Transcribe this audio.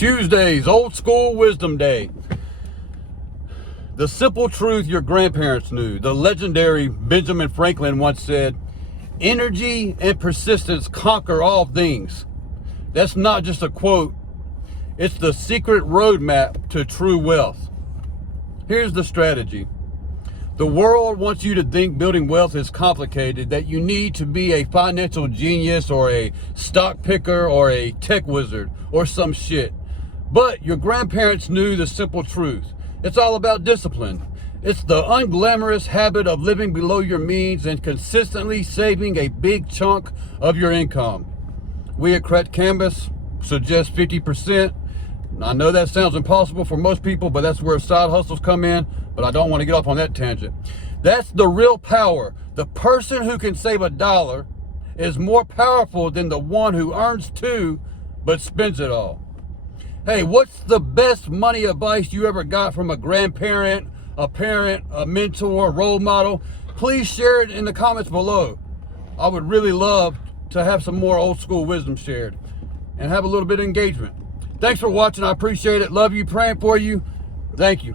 Tuesday's Old School Wisdom Day. The simple truth your grandparents knew. The legendary Benjamin Franklin once said, energy and persistence conquer all things. That's not just a quote. It's the secret roadmap to true wealth. Here's the strategy. The world wants you to think building wealth is complicated, that you need to be a financial genius or a stock picker or a tech wizard or some shit. But your grandparents knew the simple truth. It's all about discipline. It's the unglamorous habit of living below your means and consistently saving a big chunk of your income. We at Cret Canvas suggest 50%. I know that sounds impossible for most people, but that's where side hustles come in, but I don't want to get off on that tangent. That's the real power. The person who can save $1 is more powerful than the one who earns $2 but spends it all. Hey, what's the best money advice you ever got from a grandparent, a parent, a mentor, a role model? Please share it in the comments below. I would really love to have some more old school wisdom shared and have a little bit of engagement. Thanks for watching. I appreciate it. Love you. Praying for you. Thank you.